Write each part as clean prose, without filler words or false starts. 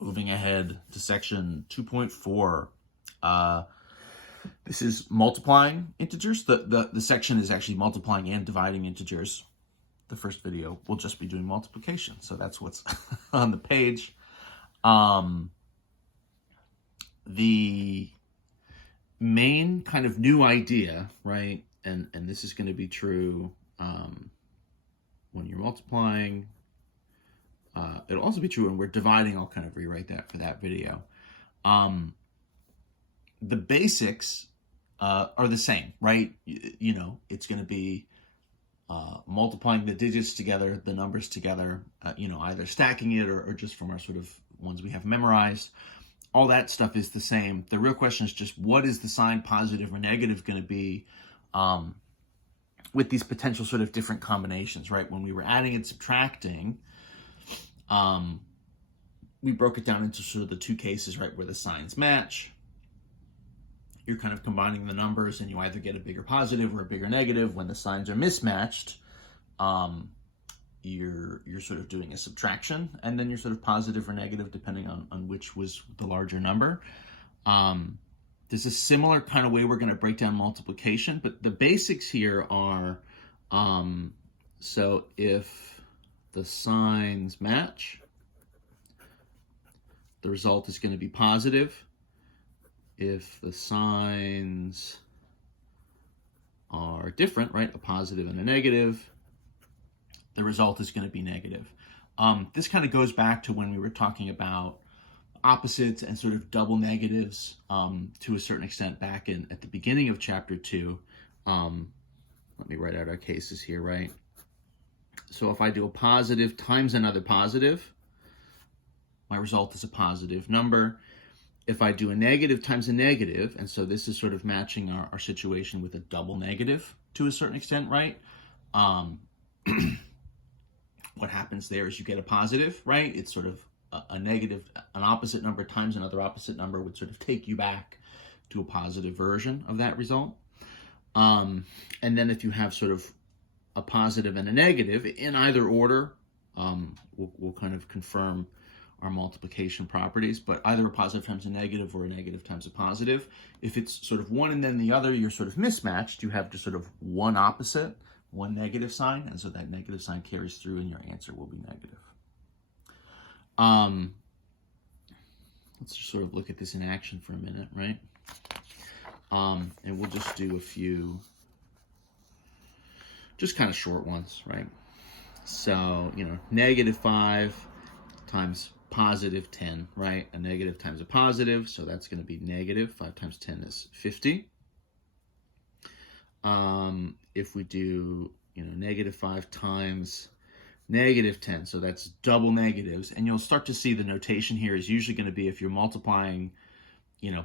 Moving ahead to section 2.4. This is multiplying integers. The section is actually multiplying and dividing integers. The first video will just be doing multiplication. So that's what's on the page. The main kind of new idea, right? And this is going to be true when you're multiplying. It'll also be true when we're dividing. I'll kind of rewrite that for that video. The basics are the same, right? You know, it's going to be multiplying the digits together, the numbers together, either stacking it or just from our sort of ones we have memorized. All that stuff is the same. The real question is just what is the sign, positive or negative, going to be with these potential sort of different combinations, right? When we were adding and subtracting, we broke it down into sort of the two cases, right, where the signs match. You're kind of combining the numbers and you either get a bigger positive or a bigger negative. When the signs are mismatched, you're sort of doing a subtraction, and then you're sort of positive or negative depending on which was the larger number. There's a similar kind of way we're going to break down multiplication, but the basics here are, so if the signs match, the result is going to be positive. If the signs are different, right, a positive and a negative, the result is going to be negative. This kind of goes back to when we were talking about opposites and sort of double negatives to a certain extent back at the beginning of chapter 2. Let me write out our cases here, right? So if I do a positive times another positive, my result is a positive number. If I do a negative times a negative, and so this is sort of matching our situation with a double negative to a certain extent, right? What happens there is you get a positive, right? It's sort of a negative, an opposite number times another opposite number would sort of take you back to a positive version of that result. And then if you have sort of a positive and a negative in either order, we'll kind of confirm our multiplication properties, but either a positive times a negative or a negative times a positive. If it's sort of one and then the other, you're sort of mismatched. You have just sort of one opposite, one negative sign, and so that negative sign carries through and your answer will be negative. Let's just sort of look at this in action for a minute, right? And we'll just do a few, just kind of short ones, right? So, negative 5 times positive 10, right? A negative times a positive, so that's going to be negative. 5 times 10 is 50. If we do, negative 5 times negative 10, so that's double negatives, and you'll start to see the notation here is usually going to be if you're multiplying,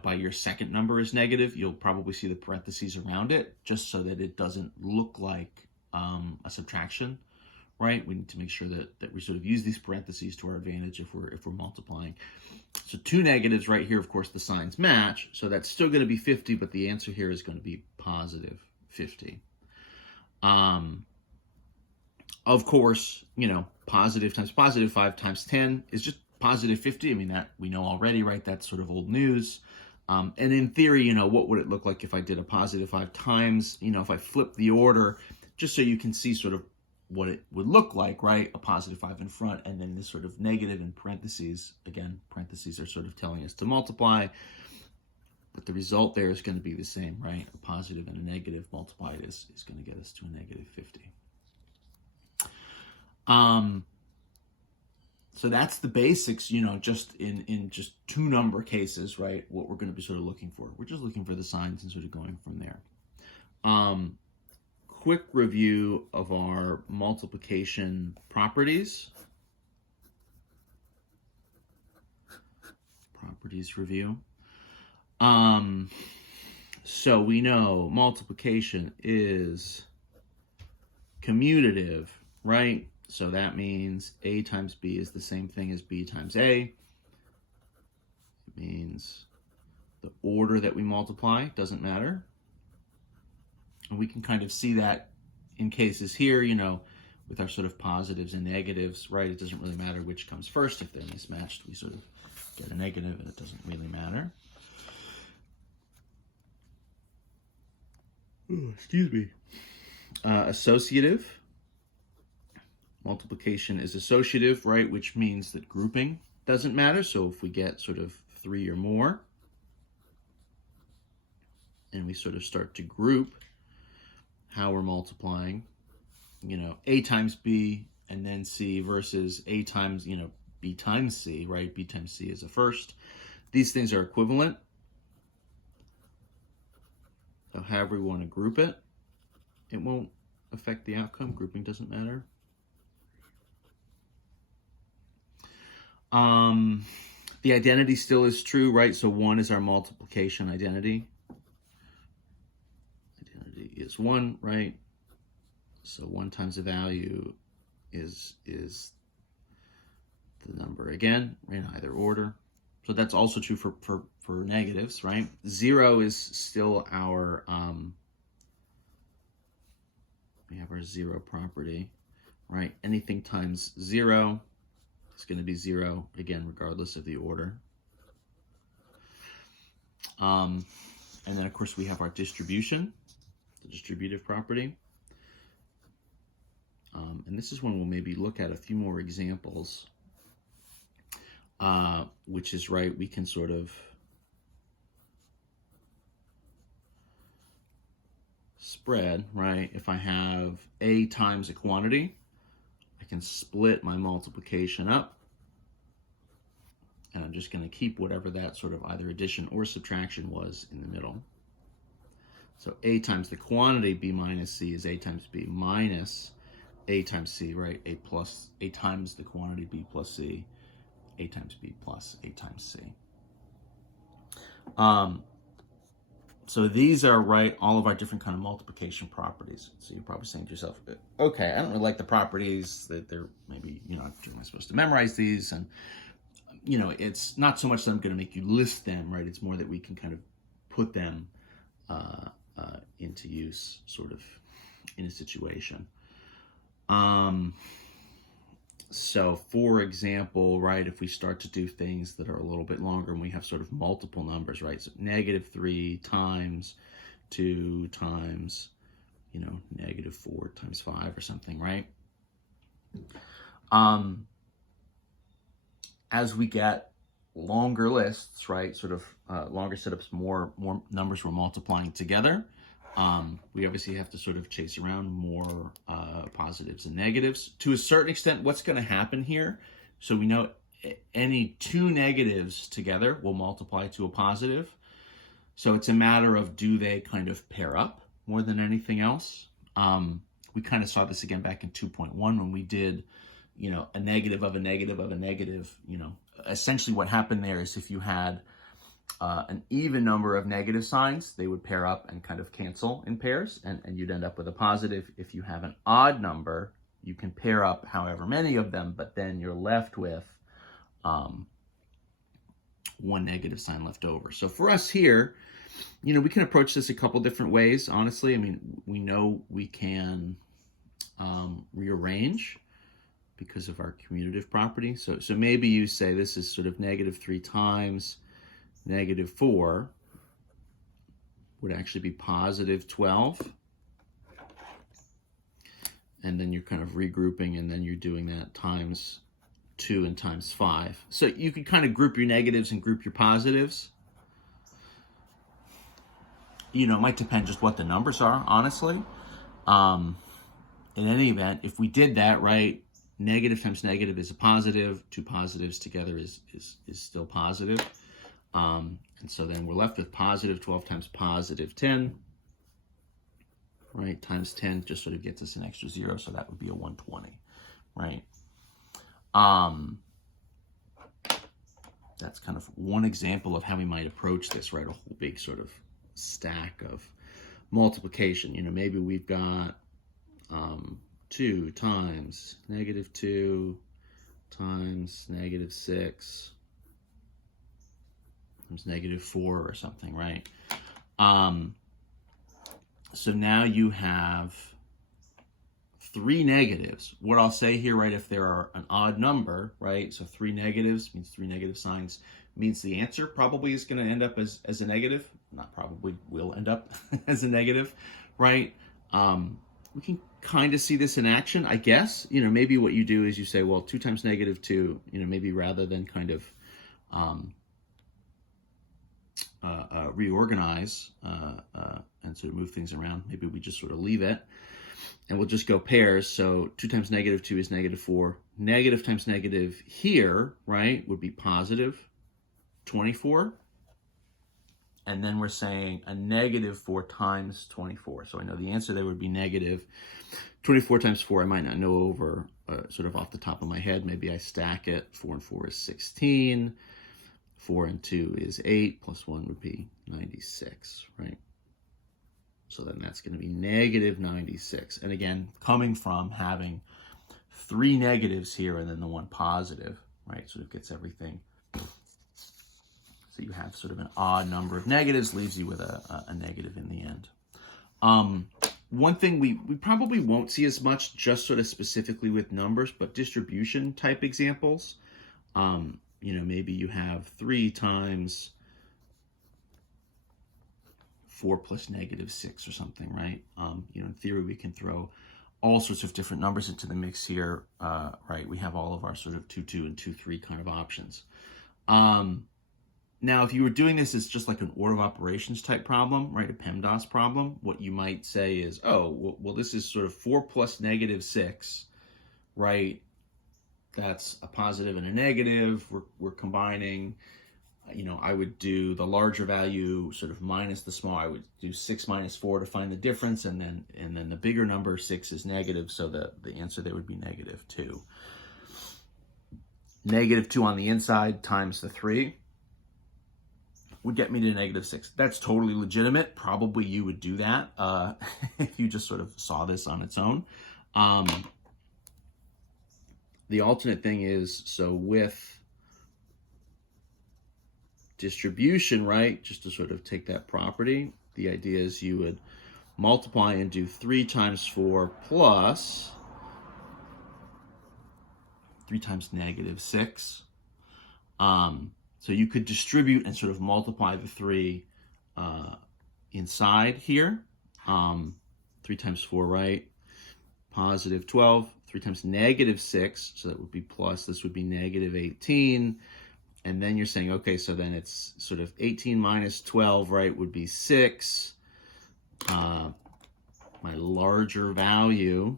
by your second number is negative, you'll probably see the parentheses around it, just so that it doesn't look like a subtraction, right? We need to make sure that we sort of use these parentheses to our advantage if we're multiplying. So two negatives right here, of course, the signs match, so that's still going to be 50, but the answer here is going to be positive 50. Of course, positive times positive, 5 times 10 is just positive 50. I mean, that we know already, right? That's sort of old news. And in theory, what would it look like if I did a positive 5 times, if I flip the order, just so you can see sort of what it would look like, right? A positive 5 in front, and then this sort of negative in parentheses. Again, parentheses are sort of telling us to multiply, but the result there is going to be the same, right? A positive and a negative multiplied is going to get us to a negative 50. So that's the basics, just in just two number cases, right? What we're going to be sort of looking for. We're just looking for the signs and sort of going from there. Quick review of our multiplication properties. Properties review. So we know multiplication is commutative, right? So that means A times B is the same thing as B times A. It means the order that we multiply doesn't matter. And we can kind of see that in cases here, with our sort of positives and negatives, right? It doesn't really matter which comes first. If they're mismatched, we sort of get a negative, and it doesn't really matter. Excuse me. Associative. Multiplication is associative, right? Which means that grouping doesn't matter. So if we get sort of 3 or more, and we sort of start to group how we're multiplying, you know, A times B and then C versus A times, you know, B times C, right? B times C is a first. These things are equivalent. So however we want to group it, it won't affect the outcome. Grouping doesn't matter. The identity still is true, right? So 1 is our multiplication identity. Identity is 1, right? So 1 times the value is the number again in either order. So that's also true for negatives, right? 0 is still our, we have our 0 property, right? Anything times 0 is going to be 0, again, regardless of the order. And then, of course, we have our distribution, the distributive property. And this is when we'll maybe look at a few more examples, which is, right, we can sort of spread, right? If I have A times a quantity, I can split my multiplication up, and I'm just going to keep whatever that sort of either addition or subtraction was in the middle. So A times the quantity, B minus C, is A times B minus A times C, right? A times the quantity, B plus C, A times B plus A times C. So these are, right, all of our different kind of multiplication properties. So you're probably saying to yourself, okay, I don't really like the properties that they're maybe, you know, am I supposed to memorize these? And, you know, it's not so much that I'm going to make you list them, right? It's more that we can kind of put them into use sort of in a situation. So for example, right, if we start to do things that are a little bit longer and we have sort of multiple numbers, right? So -3 times 2 times, you know, -4 times 5 or something, right? As we get longer lists, right, sort of longer setups, more numbers we're multiplying together, we obviously have to sort of chase around more positives and negatives. To a certain extent, what's going to happen here, so we know any 2 negatives together will multiply to a positive. So it's a matter of, do they kind of pair up more than anything else? We kind of saw this again back in 2.1 when we did, you know, a negative of a negative of a negative. You know, essentially what happened there is if you had an even number of negative signs, they would pair up and kind of cancel in pairs, and you'd end up with a positive. If you have an odd number, you can pair up however many of them, but then you're left with 1 negative sign left over. So for us here, you know, we can approach this a couple different ways, honestly. I mean, we know we can rearrange because of our commutative property. So maybe you say this is sort of -3 times -4 would actually be +12. And then you're kind of regrouping, and then you're doing that times 2 and times 5. So you can kind of group your negatives and group your positives. You know, it might depend just what the numbers are, honestly. In any event, if we did that, right, negative times negative is a positive. 2 positives together is still positive. And so then we're left with +12 times +10, right? Times 10 just sort of gets us an extra 0, so that would be a 120, right? That's kind of one example of how we might approach this, right? A whole big sort of stack of multiplication. You know, maybe we've got 2 times -2 times -6 times -4 or something, right? So now you have three negatives, what I'll say here, right, if there are an odd number, right, so three negatives means three negative signs, means the answer probably is going to end up as a negative. Not probably, will end up as a negative, right? We can kind of see this in action, I guess. Maybe what you do is you say, well, 2 times negative 2, maybe rather than kind of reorganize and sort of move things around, maybe we just sort of leave it. And we'll just go pairs. So 2 times negative 2 is negative 4. Negative times negative here, right, would be positive 24. And then we're saying a negative 4 times 24. So I know the answer there would be negative 24 times 4. I might not know over sort of off the top of my head. Maybe I stack it. 4 and 4 is 16. 4 and 2 is 8. Plus 1 would be 96, right? So then that's going to be negative 96. And again, coming from having 3 negatives here and then the 1 positive, right? Sort of gets everything. So you have sort of an odd number of negatives, leaves you with a negative in the end. One thing we probably won't see as much, just sort of specifically with numbers, but distribution type examples. Maybe you have 3 times 4 plus negative 6 or something, right? In theory, we can throw all sorts of different numbers into the mix here, right? We have all of our sort of 2, 2 and 2, 3 kind of options. Now, if you were doing this as just like an order of operations type problem, right, a PEMDAS problem, what you might say is, oh, well, this is sort of 4 plus negative 6, right? That's a positive and a negative. We're combining. I would do the larger value sort of minus the small. I would do 6 minus 4 to find the difference, and then the bigger number, 6, is negative, so the answer there would be negative 2. Negative 2 on the inside times the 3 would get me to negative 6. That's totally legitimate. Probably you would do that if you just sort of saw this on its own. The alternate thing is, so with distribution, right, just to sort of take that property, the idea is you would multiply and do 3 times 4 plus 3 times negative 6. So you could distribute and sort of multiply the 3 inside here. 3 times 4, right? Positive 12. 3 times negative 6, so that would be plus. This would be negative 18. And then you're saying, okay, so then it's sort of 18 minus 12, right, would be 6. My larger value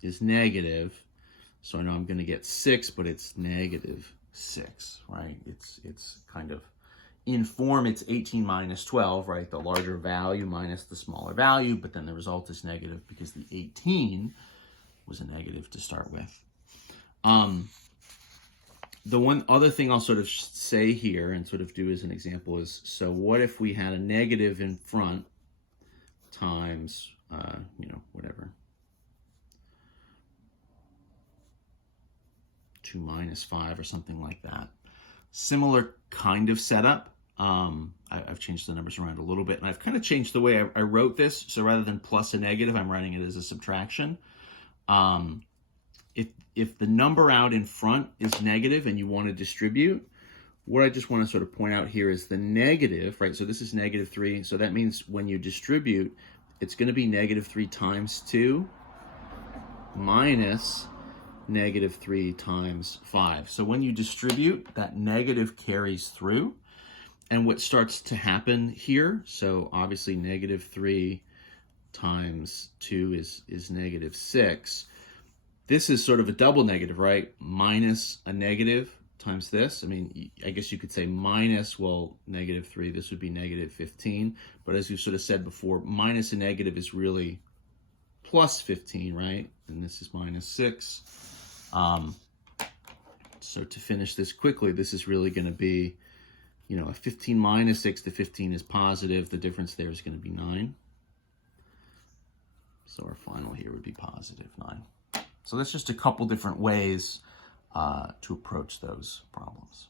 is negative. So I know I'm going to get 6, but it's negative 6, right? It's kind of, in form, it's 18 minus 12, right? The larger value minus the smaller value, but then the result is negative because the 18 was a negative to start with. The one other thing I'll sort of say here and sort of do as an example is, so what if we had a negative in front times, whatever, 2 minus 5 or something like that. Similar kind of setup. I've changed the numbers around a little bit, and I've kind of changed the way I wrote this. So rather than plus a negative, I'm writing it as a subtraction. If the number out in front is negative and you want to distribute, what I just want to sort of point out here is the negative, right? So this is negative 3. So that means when you distribute, it's going to be negative 3 times 2 minus negative 3 times 5. So when you distribute, that negative carries through. And what starts to happen here, so obviously negative 3 times 2 is negative 6. This is sort of a double negative, right? Minus a negative times this. I mean, I guess you could say minus, well, negative 3, this would be negative 15. But as we've sort of said before, minus a negative is really plus 15, right? And this is minus 6. So to finish this quickly, this is really going to be, a 15 minus 6 to 15 is positive. The difference there is going to be 9. So our final here would be positive 9. So that's just a couple different ways to approach those problems.